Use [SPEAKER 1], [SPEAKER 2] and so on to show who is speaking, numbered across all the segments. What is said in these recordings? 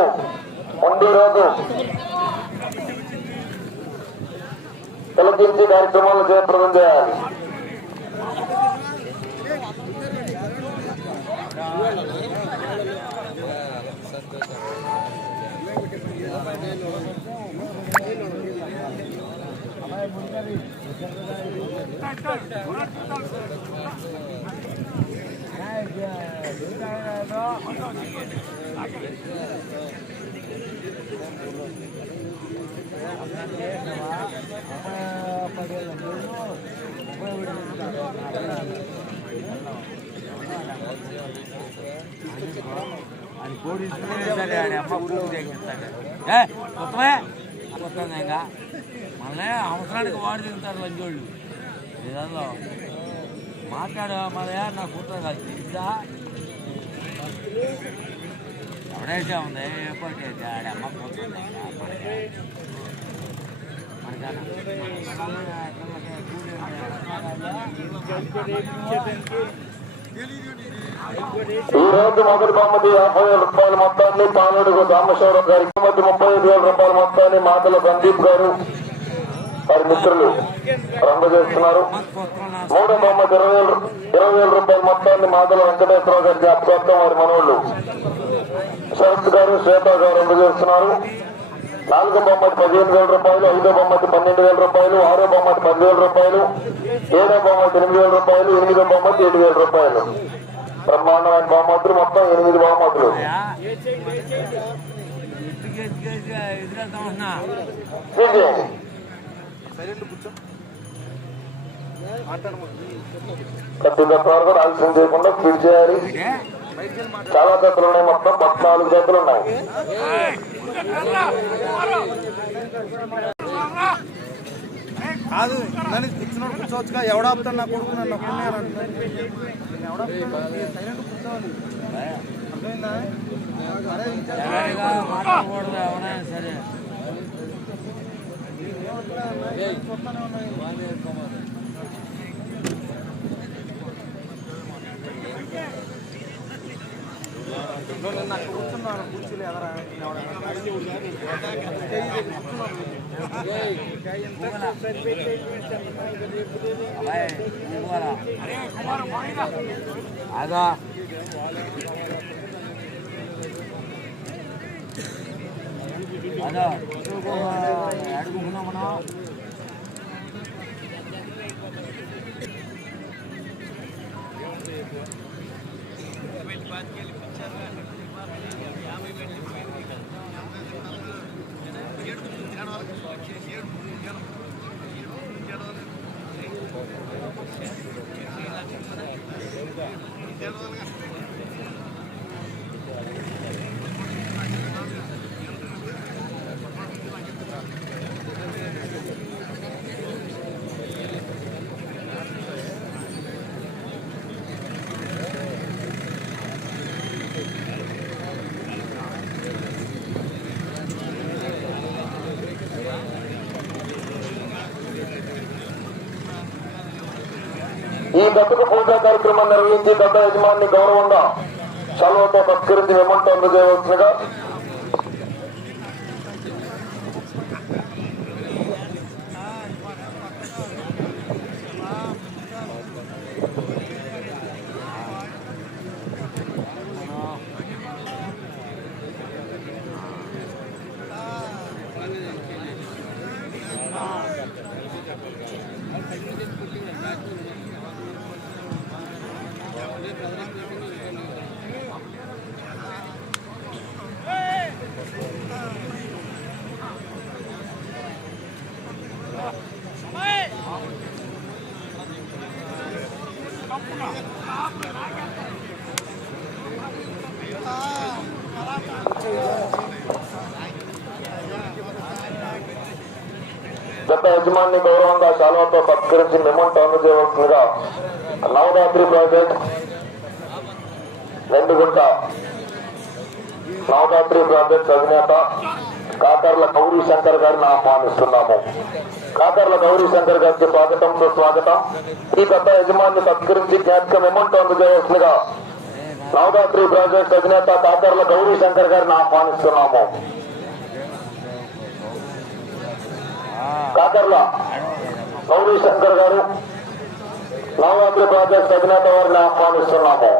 [SPEAKER 1] రేపు ముందు రోజు తిలకించి కార్యక్రమాలు జయప్రదం చేయాలి
[SPEAKER 2] అది కోడి సరే ఆడి అమ్మ పూజ చేస్తాడు ఏ కొత్తమే కొత్తది ఇంకా మళ్ళీ అవసరానికి వాడు తింటారు లంచోళ్ళు ఇదంలో మాట్లాడు మరి నా కూతురు కాదు తెలుసా ఎవడైతే ఉంది ఎప్పటికైతే ఆడి అమ్మ పోతుంది. మనకి
[SPEAKER 1] ఈ రోజు మొదటి బహుమతి యాభై వేల రూపాయల మొత్తాన్ని పాలడుగు రామేశ్వరం గారి మొదటి ముప్పై ఐదు వేల రూపాయల మొత్తాన్ని మాటల సందీప్ గారు వారి మిత్రులు అందజేస్తున్నారు మూడో బహుమతి ఇరవై ఇరవై వేల రూపాయల మొత్తాన్ని మాటల వెంకటేశ్వరరావు గారి జ్ఞాపకార్థం వారి మనవాళ్ళు శరత్ గారు శ్వేత గారు అందజేస్తున్నారు. నాలుగో బొమ్మటి పదిహేను వేల రూపాయలు ఐదో బొమ్మటి పన్నెండు వేల రూపాయలు ఆరో బొమ్మటి పదివేల రూపాయలు ఏడో బొమ్మటి ఎనిమిది వేల రూపాయలు ఎనిమిదో బొమ్మటి ఏడు వేల రూపాయలు. బ్రహ్మాండమైన బహుమతులు మొత్తం ఎనిమిది బహుమతులు. కట్టిన తర్వాత ఆలస్యం చేయకుండా స్పీడ్ చేయాలి. చాలా జతలు ఉన్నాయి మొత్తం పద్నాలుగు జతలు ఉన్నాయి
[SPEAKER 3] కాదు నన్ను కూర్చున్నాడు కూర్చోవచ్చుగా. ఎవడాపుతాడు నా కొడుకు నన్ను? సైలెంట్ కూర్చోవాలి. అర్థమైందా?
[SPEAKER 2] సరే.
[SPEAKER 3] చూస్తానే ఉన్నాయి. నువ్వు నిన్న అక్కడ కూర్చున్నాను కూర్చోలే ఎదరా
[SPEAKER 2] అబ్బాయి ఇవ్వరా అదో అదో Yeah, I don't know.
[SPEAKER 1] ఈ బతుకు పూజా కార్యక్రమం నిర్వహించి గత యజమాని గౌరవంగా సెలవుతో సత్కరించి విమంటం అందజేయవలసిందిగా యజమాని గౌరవంగా సెలవుతో సత్కరించి విమంటం అందజేయవలసిందిగా నవరాత్రి ప్రాజెక్ట్ వెండుగుంట నవరాత్రి ప్రాజెక్ట్ అధినేత కాకర్ల గౌరీ శంకర్ గారిని ఆహ్వానిస్తున్నాము. కాకర్ల గౌరీ శంకర్ గారికి స్వాగతంతో స్వాగతం ఈ కొత్త యజమాని సత్కరించి జ్ఞాపకం విమంటం అందజేయవలసిందిగా నవరాత్రి ప్రాజెక్ట్ అధినేత కాకర్ల గౌరీ శంకర్ గారిని ఆహ్వానిస్తున్నాము. కాకర్ల గౌరీ శంకర్ గారు నవరాత్రి ప్రాజెక్ట్ అధినేత వారిని ఆహ్వానిస్తున్నాము.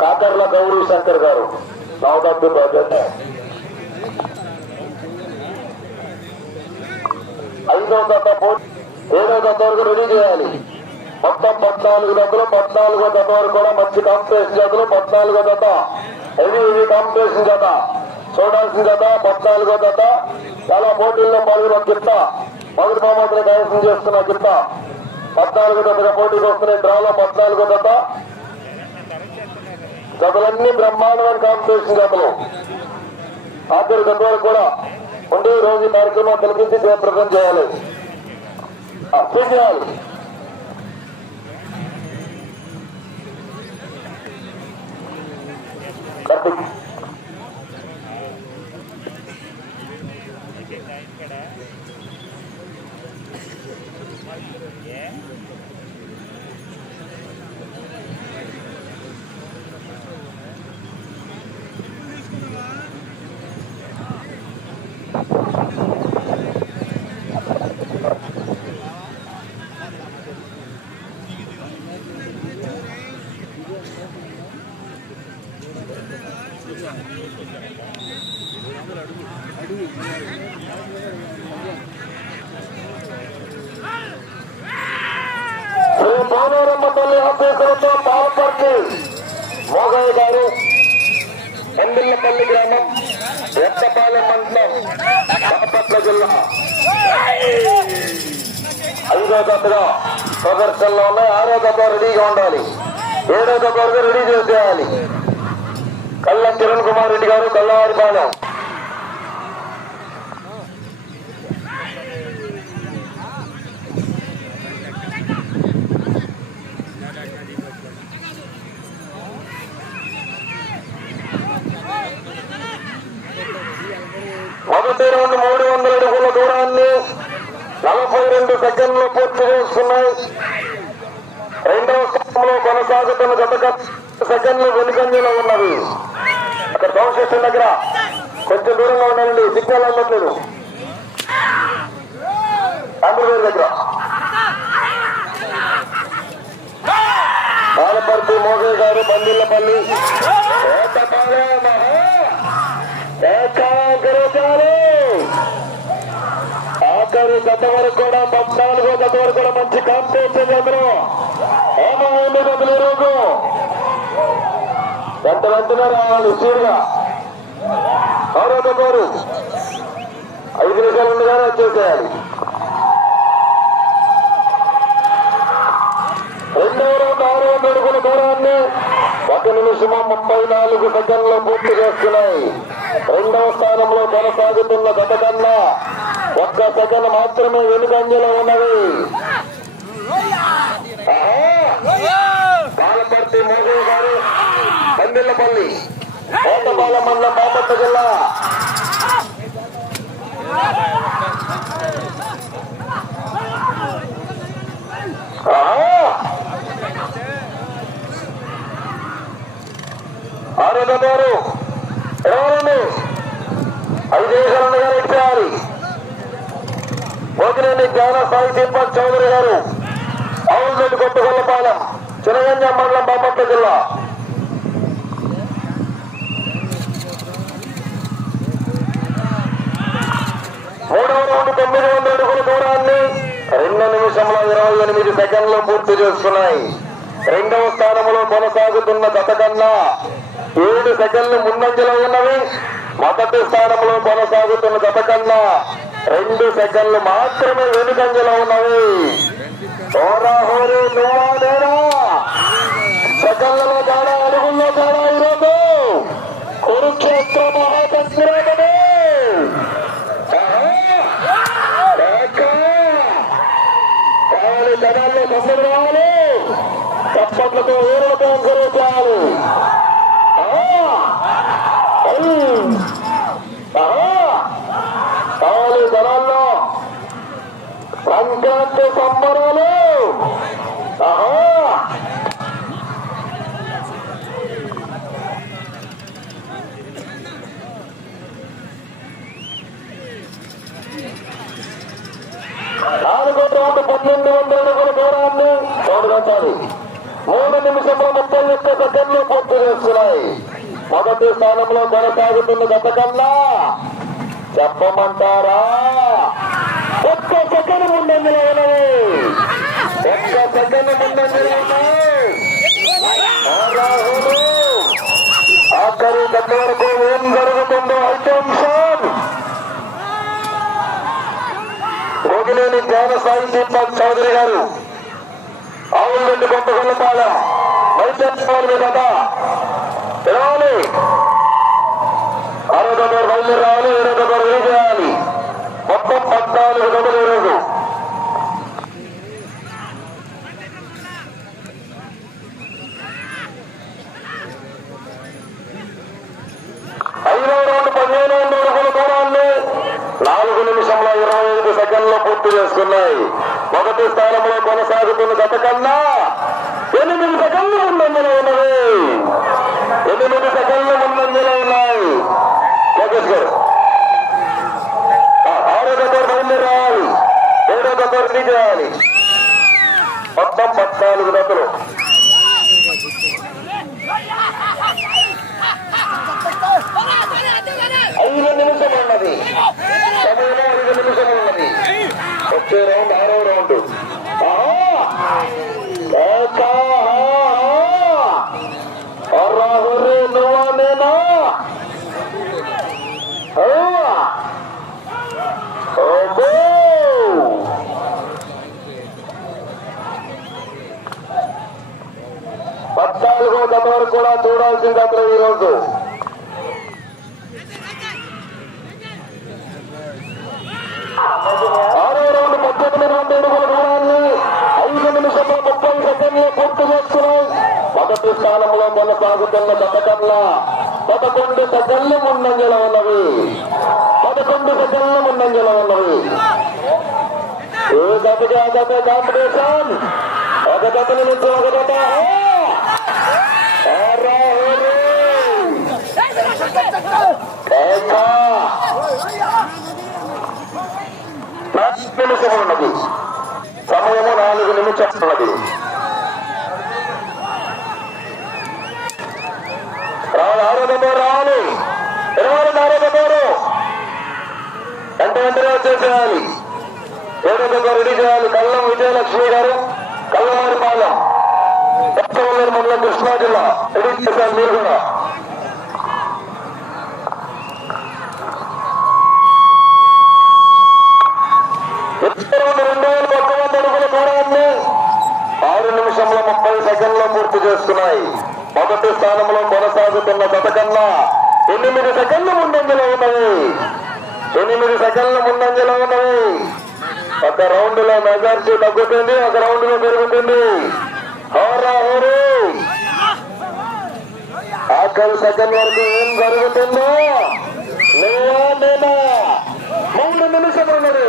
[SPEAKER 1] కాకర్ల గౌరీ శంకర్ గారు నవరాత్రి ప్రాజెక్ట్ ఐదో దత్త పోటీ ఏడో దత్త వరకు రెడీ చేయాలి. మొత్తం పద్నాలుగు దత్తలు పద్నాలుగో దత్త వరకు కూడా మంచి కాంపిటేషన్ జతలు పద్నాలుగో దత్త ఇది ఇది కాంపిటేషన్ జత. చూడాల్సిన జత పద్నాలుగో దత్త చాలా పోటీల్లో పాల్గొన్న గిత్త. మొదటి బహుమతులు కైవసం చేస్తున్న గిత్త. పద్నాలుగో దత్తగా పోటీకి వస్తున్నాయి. డ్రాలో పద్నాలుగో దత్త జతలన్నీ బ్రహ్మాండమైన కాంపిటీషన్ జతలు ఆఖరి దత్త వరకు కూడా ఉండి రోజు కార్యక్రమం కల్పించి జయప్రదం చేయాలి. ఆ, చేయాలి. కార్తీక్ శ్రీ పోలవరమ్మ తల్లి ఆఫీసులతో పాల్పర్తి మోగయ్య గారు ఎండిల్లపల్లి గ్రామం ఎత్తపాలెం మండలం బాపట్ల జిల్లా. ఐదో దశగా ప్రదర్శనలో ఉన్నాయి. ఆరో దశ రెడీగా ఉండాలి. ఏడో దశ వరకు రెడీ చేసేయాలి. కళ్ళం కిరణ్ కుమార్ రెడ్డి గారు కల్లవారిపాలెం మొదటి రౌండ్ మూడు వందల అడుగుల దూరాన్ని నలభై రెండు సెకండ్లు పూర్తి చేస్తున్నాయి. రెండవ స్థానంలో కొనసాగుతున్న గత సెకండ్లు వెనుకంజలో ఉన్నవి. అక్కడ డౌన్ స్టేషన్ దగ్గర కొంచెం దూరంగా ఉండండి సిగ్నల్ అందట్లేదు. అందరి దగ్గర. బాలపర్తి మోగే గారు బందిల్లపల్లి ఏకపాలెం, ఆహా! ఆఖరి గత వరకు కూడా పద్నాలుగో గత వరకు కూడా మంచి కాంపిటీషన్ అందరూ ఏమైంది గతలు ఈరోజు వెంట వెంటనే రావాలి సీరుగా ఎవరో ఐదు నిమిషాలు ఉండగానే వచ్చేసేయాలి. ఒక నిమిషము ముప్పై నాలుగు సెకండ్లు పూర్తి చేస్తున్నాయి. రెండవ స్థానంలో కొనసాగుతున్న గత కన్నా ఒక్క సెకండ్ మాత్రమే వెనుకంజలో ఉన్నది ఆహా! మోదీ గారు పందిళ్ళపల్లి కోటపాల మండలం బాపట్ల జిల్లా ఆహా! ఆరో గారు ఎవరండి ఐదు నిమిషాలు గారు జ్ఞాన సాయి దీపక్ చౌదరి గారు అవునరెడ్డి కొత్తగొల్లపాలెం చినగంజ మండలం బాపట్ల జిల్లా. మూడవ రౌండ్ తొమ్మిది వందల అడుగుల దూరాన్ని రెండు నిమిషంలో ఇరవై ఎనిమిది సెకండ్లు పూర్తి చేస్తున్నాయి. రెండవ స్థానంలో కొనసాగుతున్న గత కన్నా ఏడు సెకండ్లు ముందంజలో ఉన్నవి మొదటి స్థానంలో కొనసాగుతున్న గత కన్నా రెండు సెకండ్లు మాత్రమే వెనుకంజలో ఉన్నవి హోరా హోరీ నువ్వా నేనా సెకండ్లలో తేడా అడుగుల్లో తేడా ఈరోజు కురుక్షేత్ర మహాసంగ్రామమే కావాలి జనాల్లో తమ్ముడు రావాలి చప్పట్లతో ఊరవటం జరుగుతారు కావాలి జనాల్లో సంక్రాంతి సంబరాలు నాలుగో రౌండ్ పన్నెండు వందల అడుగుల దూరాన్ని తోడుగొట్టాలి మూడు నిమిషంలో ముప్పై ఒక్క సెకండ్లు పూర్తి చేస్తున్నాయి. మొదటి స్థానంలో కొనసాగుతున్న గత కన్నా చెప్పమంటారా? ఒక్క సెకండ్ ముందంజలో ఉన్నది. ఒక్క సెకండ్ ముందంజలో ఉన్నాయి ఆఖరి గత వరకు ఏం జరుగుతుందో ఐటెన్షన్ రోగిలేని జ్ఞాన సాయి దీపక్ చౌదరి గారు. ఆవుల నుండి కొంపగొల్లపాల వైద్యోత్సవాల రావాలి. అరవై ఆరో నెంబర్ రావాలి చేయాలి. మొత్తం పద్నాలుగు గదులు ఈరోజు ఐదో రౌండ్ పదిహేను వందల అడుగుల దూరాన్ని నాలుగు నిమిషంల ఇరవై ఐదు సెకండ్లు పూర్తి చేసుకున్నాయి మొదటి స్థానంలో కొనసాగుతున్న గత కన్నా ఎనిమిది సెకండ్లు ముందంజలో ఉన్నాయి లోకేష్ గారు ఆ, ఆరో దగ్గర బయలుదేరి రావాలి ఏడో దగ్గర రెడీ చేయాలి మొత్తం పద్నాలుగు దశలు ఐదు నిమిషం ఉన్నది సమయంలో ఐదు నిమిషం ఉన్నది వచ్చే రౌండ్ ఆరో రౌండ్ ఆహా! ఏకా, ఆహా! అర్రా హుర్రీ నువ్వా నేనా ఆ! అబ్బో! పద్నాలుగో గత వరకు కూడా మాత్రం ఈరోజు ఆరో రౌండ్ పద్దెనిమిది అడుగుల దూరాన్ని ఐదు నిమిషంలో ముప్పై సెకండ్లు పూర్తి చేసుకున్నాయి. మొదటి స్థానంలో కొనసాగుతున్న గతకన్నా పదకొండు సెకండ్లు ముందంజల ఉన్నవి. పదకొండు సెకండ్లు ముందంజల ఉన్నవి. ఏ గతకి ఆ గత కాంపిటీషన్? ఒక గత నుంచి ఒక గత ఆరా, ఓరే. ఏకా. నాలుగు నిమిషం ఉన్నది సమయము నాలుగు నిమిషం ఉన్నది రావాలి ఆరో నెంబర్ రావాలి ఇరవై ఆరో నెంబరు వెంట వెంటనే వచ్చేసేయాలి ఏడో నెంబర్ రెడీ చేయాలి కల్లం విజయలక్ష్మి గారు కల్లవారిపాలెం దక్షవల్లూరు మండలం కృష్ణా జిల్లా రెడీ చేశారు మీరు కూడా ఉత్తరాలు రెండు వేల ఒక్క వంద అడుగుల దూరాన్ని ఆరు నిమిషంలో ముప్పై సెకండ్లో పూర్తి చేస్తున్నాయి. మొదటి స్థానంలో కొనసాగుతున్న గతకన్నా ఎనిమిది సెకండ్లు ముందంజలో ఉన్నవి. ఎనిమిది సెకండ్లు ముందంజలో ఉన్నవి. ఒక రౌండ్లో మెజార్టీ తగ్గుతుంది ఒక రౌండ్లో పెరుగుతుంది. హోరా హోరు! ఆఖరి సెకండ్ వరకు ఏం జరుగుతుందో? నువ్వా నేనా మూడు నిమిషం ఉన్నది.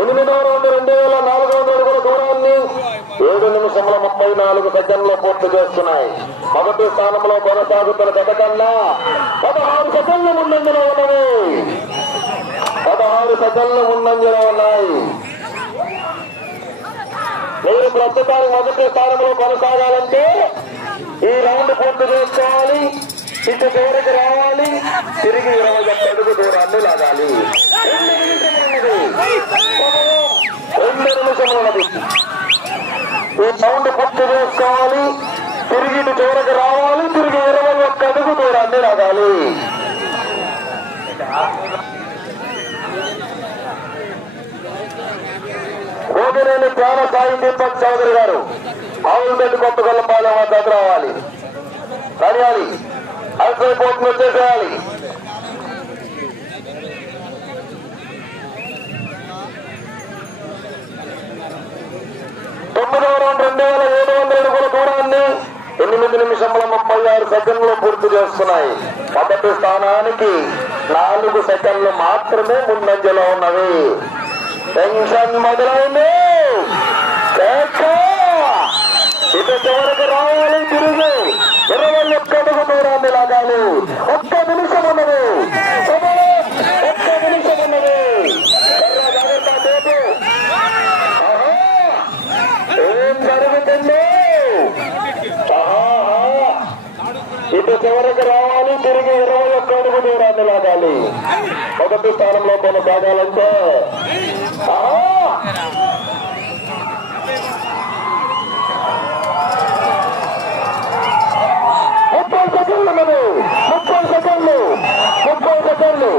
[SPEAKER 1] ఎనిమిదో రౌండ్ రెండు వేల నాలుగు వందల అడుగుల దూరాన్ని ఏడు నిమిషముల ముప్పై నాలుగు సెకండ్లు పూర్తి చేస్తున్నాయి. మొదటి స్థానంలో కొనసాగుతున్న గత కన్నా పదహారు సెకండ్లు ముందంజలో ఉన్నవి. పదహారు సెకండ్లు ముందంజలో ఉన్నాయి. మీరు ప్రస్తుతానికి మొదటి స్థానంలో కొనసాగాలంటే ఈ రౌండ్ పూర్తి చేసుకోవాలి. ఇటు దూరకు రావాలి. తిరిగి ఇరవై ఒక్క అడుగు దూరాన్ని లాగాలి. రెండు నిమిషములు ఉన్నది. ఈ రౌండ్ పూర్తి చేసుకోవాలి. తిరిగి ఇటు చివరికి రావాలి. తిరిగి ఇరవై ఒక్క అడుగు దూరాన్ని లాగాలి. భోజనేని ప్రాణ సాయి దీపక్ చౌదరి గారు. ఆవులపేట కొత్త గొల్లపాలెం వద్ద రావాలి. అవసరం హైవే కోర్టు వచ్చేసేయాలి తొమ్మిదవ రౌండ్ రెండు వేల ఏడు వందల అడుగుల దూరాన్ని ఎనిమిది నిమిషముల ముప్పై ఆరు సెకండ్లు పూర్తి చేస్తున్నాయి. మొదటి స్థానానికి నాలుగు సెకండ్లు మాత్రమే ముందంజలో ఉన్నవి. టెన్షన్ మొదలైంది. కేక! ఇటు చివరికి రావాలి తిరిగి. ఇరవై ఒక్క అడుగు దూరాన్ని లాగాలి. ఒక్క నిమిషం ఉన్నది. ఒక్క నిమిషం ఉన్నది. ఏం జరుగుతుంది? ఇటు చివరికి రావాలి. తిరిగి ఇరవై ఒక్క అడుగు దూరాన్ని లాగాలి. మొదటి స్థానంలో కొనసాగాలంటే ఆహా! ముప్పై సెకండ్లు మరి ముప్పై సెకండ్లు ముప్పై సెకండ్లు.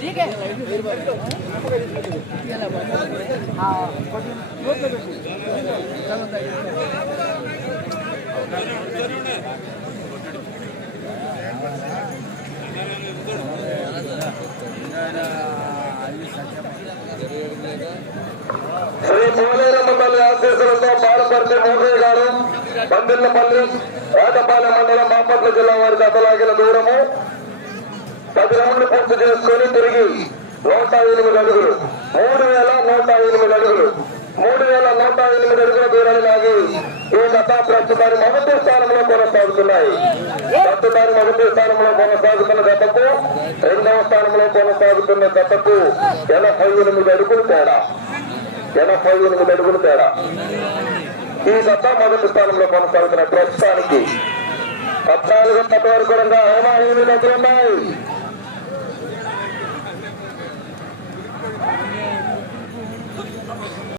[SPEAKER 1] ಹೀಗೆ శ్రీ పోలేరమ్మ తల్లి ఆశీస్సులతో బాలపర్తి మోహయ్య గారు బందిల్లపల్లి వేటపాలెం మండలం బాపట్ల జిల్లా వారికి అతలాగిన దూరము. పది రౌండ్లు పూర్తి చేసుకొని తిరిగి నూట ఎనిమిది అడుగులు మూడు వేల నూట ఎనిమిది అడుగులు మూడు వేల నూట ఎనిమిది అడుగుల దూరాన్ని లాగి ఈ గత ప్రస్తుతాన్ని మొదటి స్థానంలో కొనసాగుతున్నాయి. ప్రస్తుతాన్ని మొదటి స్థానంలో కొనసాగుతున్న గతకు రెండవ స్థానంలో కొనసాగుతున్న గతకు ఎనభై ఎనిమిది అడుగులు తేడా. ఎనభై ఎనిమిది అడుగులు తేడా. ఈ గత మొదటి స్థానంలో కొనసాగుతున్న ప్రస్తుతానికి పద్నాలుగు గంటల వరకు కూడా ఎనభై ఎనిమిది ఉన్నాయి.